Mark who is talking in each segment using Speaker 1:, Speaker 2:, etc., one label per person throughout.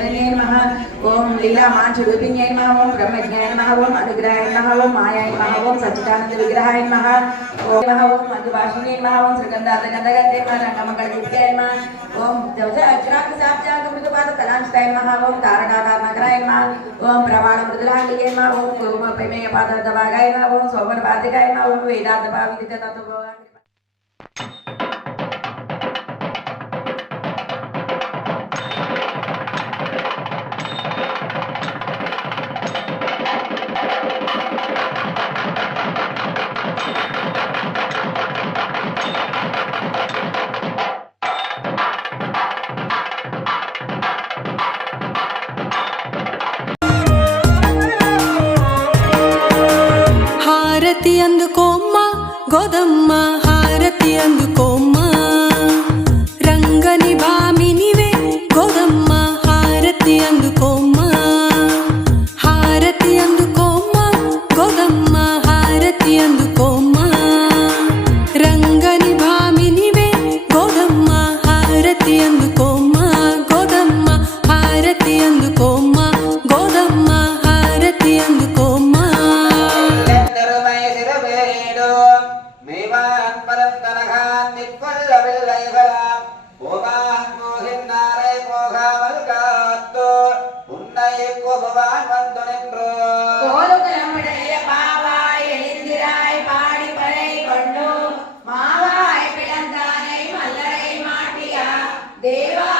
Speaker 1: చరణ్యై నమ ఓం లీలామాన్ స్వరూపిణ్యై నమ ఓం బ్రహ్మజ్ఞాయ నమ ఓం అనుగ్రహాయ నమ ఓం మాయాయ నమ ఓం సచిదానంద విగ్రహాయ నమ ఓం నమ ఓం మధుభాషిణ్యై నమ ఓం శ్రీగంధార్థ గంధగంధే నమ రంగమకళ దుర్గాయ నమ ఓం దవస అక్షరాంక సాబ్జాంగ మృదుపాద కళాంశతాయ నమ ఓం తారకారాత్మకరాయ నమ ఓం ప్రమాణ మృదులాంగికై నమ ఓం కురుమ ప్రమేయ పాదార్థ భాగాయ నమ ఓం సోమర పాతికాయ నమ ఓం వేదార్థ భావిత తత్వ
Speaker 2: toda má.
Speaker 3: மெய்வான் பரந்தனகான் நிற்கொள்ளவில்லைகளாம் போவான் போகின்றாரை போகாமல் காத்தோர் உன்னை கோபவான் வந்து நின்றோர்
Speaker 1: தேவா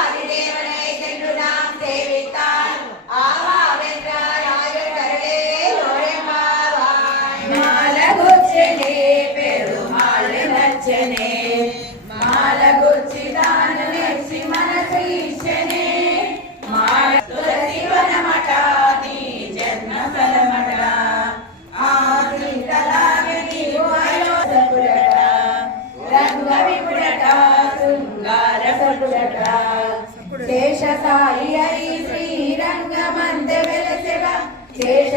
Speaker 1: శేష సాయి హరి శ్రీరంగ మంద వెలసెవ. శేష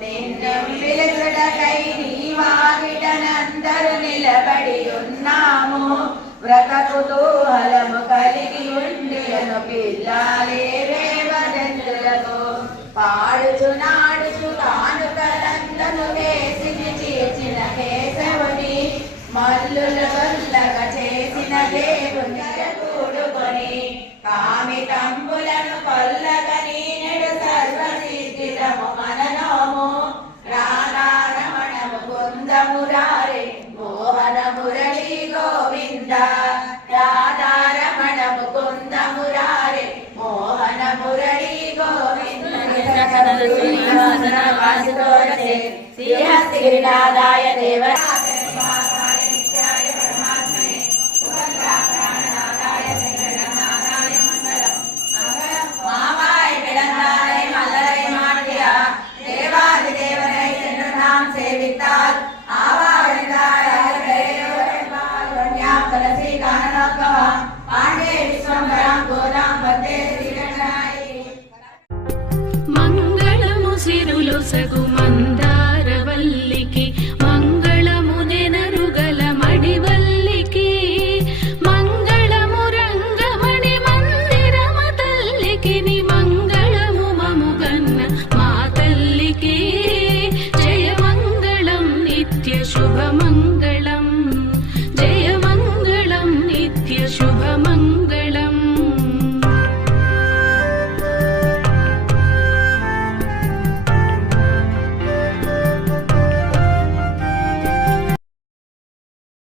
Speaker 1: నిన్ను పిలుచుటకై నీ వాకిటనందరు నిలబడి ఉన్నాము. వ్రత కుతూహలము కలిగి ఉండియను పిల్లాలే రేవదెందులకు? పాడుచు నాడుచు కానుకలందను వేసి చీర్చిన కేశవుని మల్లుల వల్లగ చేసిన దేవుని శ్రీహస్తి గిరినాదాయ దేవరాజ.
Speaker 4: se tu mandé.